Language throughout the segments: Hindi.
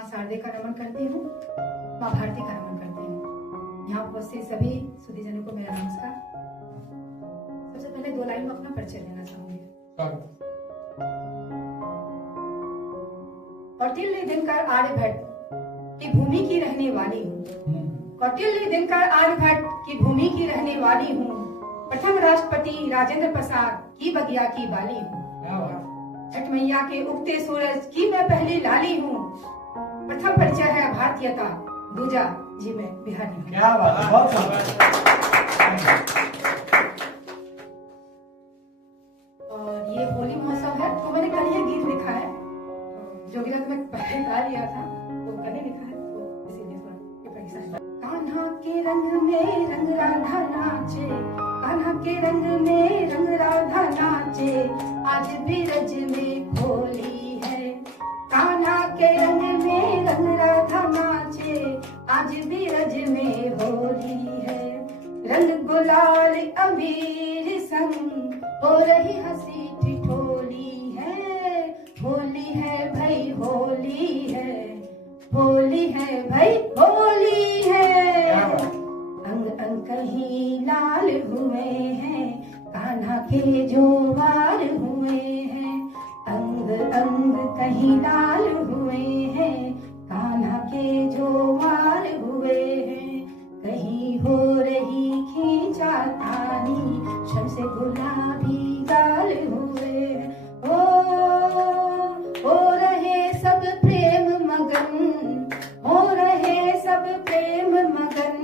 माँ शारदे का नमन करती हूँ, माँ भारती का नमन करती हूँ। यहाँ उपस्थित सभी सुधीजनों को मेरा नमस्कार। सबसे पहले 2 लाइन में अपना परिचय देना चाहूंगी। कौटिल्य दिनकर आर्यभट्ट की भूमि की रहने वाली हूँ। कौटिल्य दिनकर आर्यभट्ट की भूमि की रहने वाली हूँ। प्रथम राष्ट्रपति राजेंद्र प्रसाद की बगिया की बाली हूँ। छठ मैया के उगते सूरज की मैं पहली लाली हूँ। प्रथम परिचय है भारतीयता, दूजा जी मैं बिहारी हूँ। क्या बात है, बहुत शाबाश। और ये होली महोत्सव है, तो मैंने कल ये गीत लिखा है जो गीत मैं पहले गा लिया था, तो कल ही लिखा है, तो इसीलिए थोड़ा ये पैसा है। कान्हा के रंग में रंग राधा नाचे, कान्हा के रंग में रंग राधा नाचे, आज बीरज में होली है। कान्हा के रंग में रंग राधा नाचे, आज बीरज में होली है। रंग गुलाल अबीर संग हो रही हंसी ठिठोली है। होली है भाई होली है, होली है भाई होली है। अंग अंग कहीं लाल हुए हैं, कान्हा के जो वार हुए हैं। अंग अंग कहीं लाल हुए हैं, कान्हा के जो वार हुए हैं। कहीं हो रही खींचातानी, शम से गुलाबी गाल हुए हैं। हो रहे सब प्रेम मगन, हो रहे सब प्रेम मगन।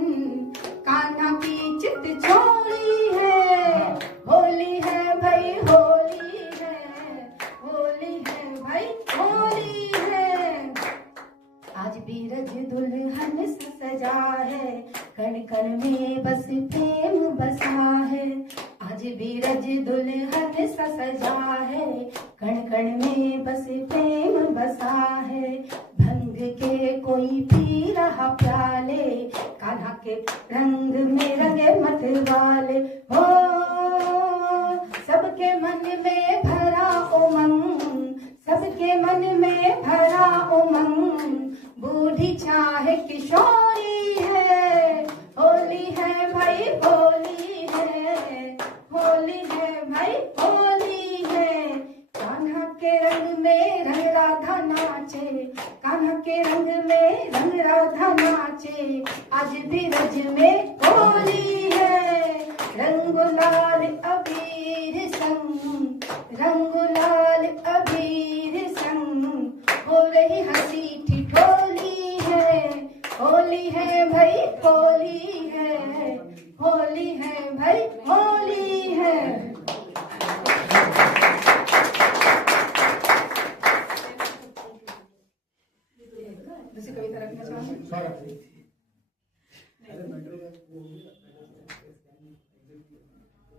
कान्हा की चित छोड़ी है, होली है भाई होली है, होली है भाई होली है। आज बीरज दुल्हन सजा है, कण कण में बस प्रेम बसा है। आज बीरज दुल्हन सजा है, कण कण में बस प्रेम बसा है। भंग के कोई पी रहा प्याले, कान्हा के रंग में रंगे मत वाले। हो सबके मन में भरा उमंग, सबके मन में भरा उमंग। बूढ़ी चाहे किशोरी है, होली है भाई होली है, होली है भाई होली है। कान्हा के रंग में रंग राधा नाचे, कान्हा के रंग में रंग राधा नाचे, आज बीरज में होली है। रंग लाल अबीर संग, रंग लाल अबीर संग, हो रही हंसी ठिठोली है। होली है भाई होली है, होली है भाई होली है। दूसरी कविता रखना चाहूंगी।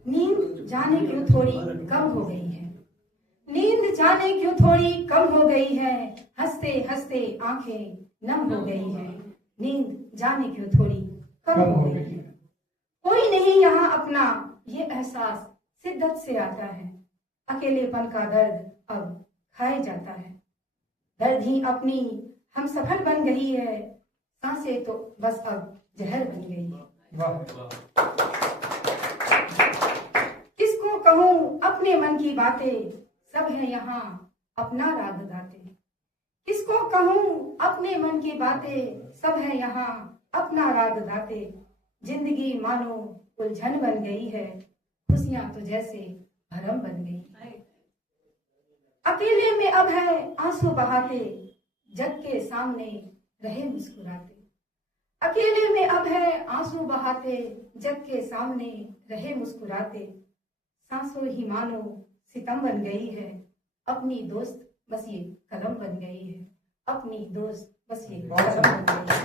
नींद जाने क्यों थोड़ी कम हो गई है, नींद जाने क्यों थोड़ी कम हो गई है। हंसते हंसते आंखें नम हो गई है, नींद जाने क्यों थोड़ी कम हो गई है। कोई नहीं यहाँ अपना, ये एहसास शिद्दत से आता है। अकेलेपन का दर्द अब खाए जाता है, दर्द ही अपनी हम सफल बन गई है। सांसें तो बस अब जहर बन गई है। किसको कहूँ अपने मन की बातें, सब है यहाँ अपना राग गाते। किसको कहूँ अपने मन की बातें, सब है यहाँ अपना राग गाते। जिंदगी मानो उलझन बन गई है, खुशियां तो जैसे भरम बन गई। अकेले में अब है आंसू बहाते, जग के सामने रहे मुस्कुराते। अकेले में अब है आंसू बहाते, जग के सामने रहे मुस्कुराते। सांसों ही मानो सितम बन गई है, अपनी दोस्त बस ये कलम बन गई है, अपनी दोस्त बस ये कलम बन गई है।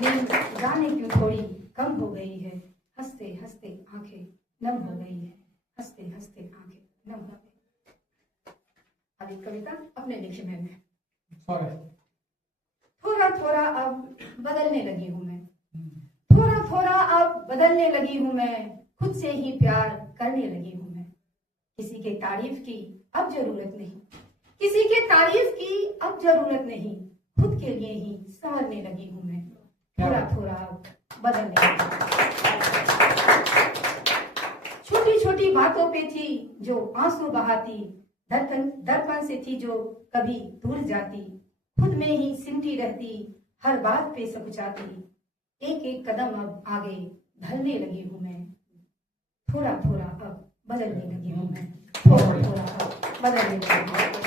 नींद जाने क्यों थोड़ी कम हो गई है, हंसते हंसते आंखें नम हो गई है, हंसते हंसते आंखें नम हो गई। अभी कविता अपने लिखे में थोड़ा थोड़ा अब बदलने लगी हूँ मैं, थोड़ा थोड़ा अब बदलने लगी हूँ मैं। खुद से ही प्यार करने लगी हूँ मैं। किसी के तारीफ की अब जरूरत नहीं, किसी के तारीफ की अब जरूरत नहीं, खुद के लिए ही संवरने लगी हूँ मैं, थोड़ा थोड़ा बदलने लगी। छोटी छोटी बातों पे थी जो आंसू बहाती, दर्पण से थी जो कभी दूर जाती, खुद में ही सिमटी रहती, हर बात पे सकुचाती, एक एक कदम अब आगे ढलने लगी हूँ मैं, थोड़ा थोड़ा अब बदलने लगी हूँ मैं, थोड़ा थोड़ा अब बदलने लगी हूँ।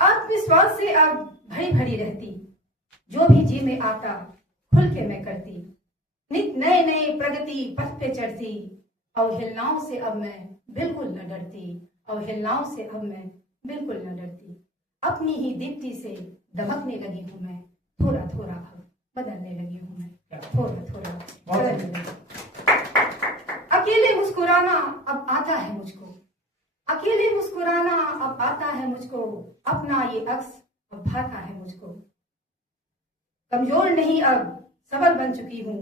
आत्मविश्वास से अब भरी भरी रहती, जो भी जी में आता खुल के मैं करती, नित नए नए प्रगति पथ पे चढ़ती, अवहेलनाओं से अब मैं बिल्कुल न डरती, अवहेलनाओं से अब मैं बिल्कुल न डरती, अपनी ही दीप्ति से दमकने लगी हूँ मैं, थोड़ा थोड़ा अब बदलने लगी हूँ मैं, थोड़ा थोड़ा बदलने लगी। अकेले मुस्कुराना अब आता है मुझको, अकेले मुस्कुराना अब आता है मुझको, अपना ये अक्स अब भाता है मुझको, कमजोर नहीं अब सबल बन चुकी हूँ,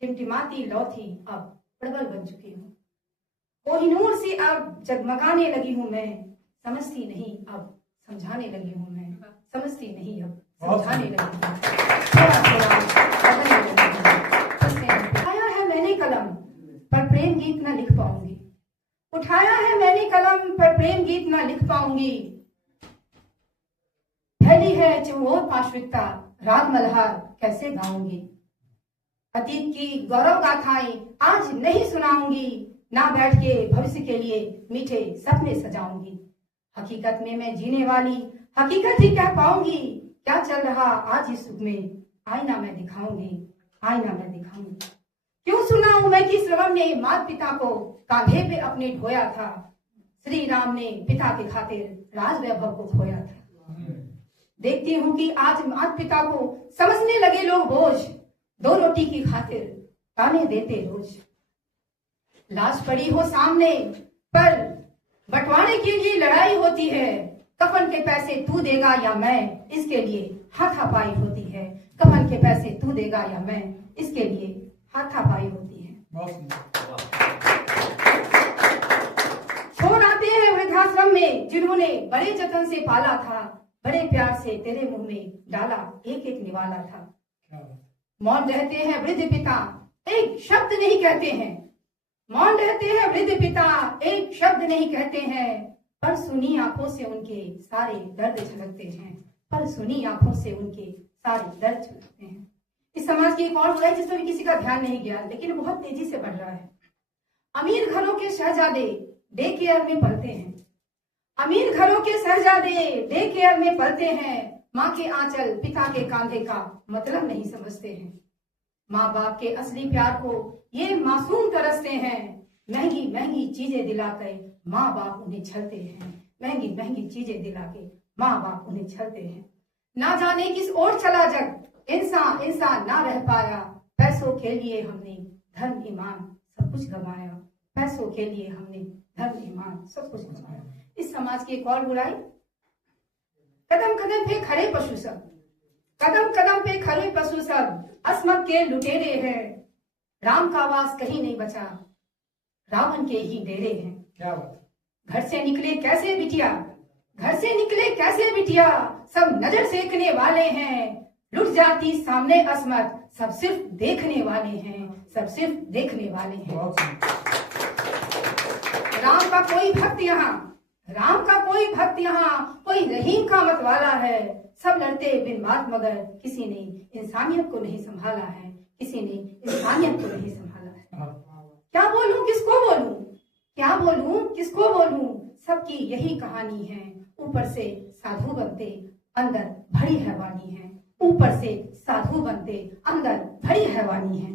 टिमटिमाती लौथी अब प्रबल बन चुकी हूँ, कोहिनूर से अब जगमगाने लगी हूँ मैं, समझती नहीं अब समझाने लगी हूँ मैं, समझती नहीं अब समझाने लगी हूँ, थोड़ा थोड़ा बदलने लगी हूँ। उठाया है मैंने कलम पर प्रेम गीत न लिख पाऊंगी, उठाया है मैंने कलम पर प्रेम गीत न लिख पाऊंगी, फैली है चहुओर पाशविकता, राग मल्हार कैसे गाऊंगी, अतीत की गौरव गाथाएं आज नहीं सुनाऊंगी, ना बैठ के भविष्य के लिए मीठे सपने सजाऊंगी, हकीकत में मैं जीने वाली हकीकत ही कह पाऊंगी, क्या चल रहा आज इस युग में आईना मैं दिखाऊंगी, आईना मैं दिखाऊंगी, क्यों सुनाऊं मैं कि श्रवण ने माता पिता को कांधे पे अपने ढोया था, श्री राम ने पिता के खातिर राज वैभव को खोया था, देखती हूँ कि आज माता पिता को समझने लगे लोग बोझ, दो रोटी की खातिर ताने देते रोज, लाश पड़ी हो सामने पर बंटवारे के लिए लड़ाई होती है, कफन के पैसे तू देगा या मैं, इसके लिए हाथापाई होती है, कफन के पैसे तू देगा या मैं, इसके लिए हाथापाई होती है। छोड़ आते हैं वृद्धाश्रम में जिन्होंने बड़े जतन से पाला था, बड़े प्यार से तेरे मुंह में डाला एक एक निवाला था, मौन रहते हैं वृद्ध पिता एक शब्द नहीं कहते हैं, मौन रहते हैं वृद्ध पिता एक शब्द नहीं कहते हैं, पर सुनी आंखों से उनके सारे दर्द झलकते हैं, पर सुनी आंखों से उनके सारे दर्द झलकते हैं। इस समाज की एक और बुराई जिस पर भी किसी का ध्यान नहीं गया, लेकिन बहुत तेजी से बढ़ रहा है। अमीर घरों के शहजादे डे केयर में पलते हैं, अमीर घरों के शहजादे डे केयर में पलते हैं, माँ के आंचल पिता के कांधे का मतलब नहीं समझते हैं, माँ बाप के असली प्यार को ये मासूम तरसते हैं, महंगी महंगी चीजें दिलाकर माँ बाप उन्हें छलते हैं, महंगी महंगी चीजें दिलाके माँ बाप उन्हें छलते हैं, ना जाने किस ओर चला जग, इंसान इंसान ना रह पाया, पैसों के लिए हमने धर्म ईमान सब कुछ गंवाया, पैसों के लिए हमने धर्म ईमान सब कुछ गंवाया। इस समाज की एक और बुराई, कदम कदम पे खड़े पशु सब, कदम कदम पे खड़े पशु सब अस्मत के लुटेरे हैं, राम का वास कहीं नहीं बचा, रावण के ही डेरे हैं। क्या बात? घर से निकले कैसे बिटिया, घर से निकले कैसे बिटिया, सब नजर सेकने वाले हैं, लुट जाती सामने अस्मत, सब सिर्फ देखने वाले हैं, सब सिर्फ देखने वाले हैं। राम का कोई भक्त यहाँ, राम का कोई भक्त यहाँ, कोई रहीम का मतवाला है, सब लड़ते बिन बात मगर किसी ने इंसानियत को नहीं संभाला है, किसी ने इंसानियत को नहीं संभाला है। क्या बोलूं किसको बोलूं, क्या बोलूं किसको बोलूं, सबकी यही कहानी है, ऊपर से साधु बनते अंदर भरी हैवानी है, ऊपर से साधु बनते अंदर भरी हैवानी है।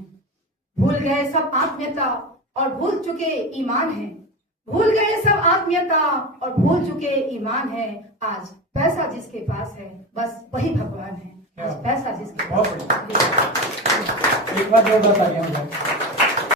भूल गए सब आत्मीयता और भूल चुके ईमान है, भूल गए सब आत्मीयता और भूल चुके ईमान है, आज पैसा जिसके पास है बस वही भगवान है, आज पैसा जिसके पास है। एक बार जोरदार तालियां बजाएं।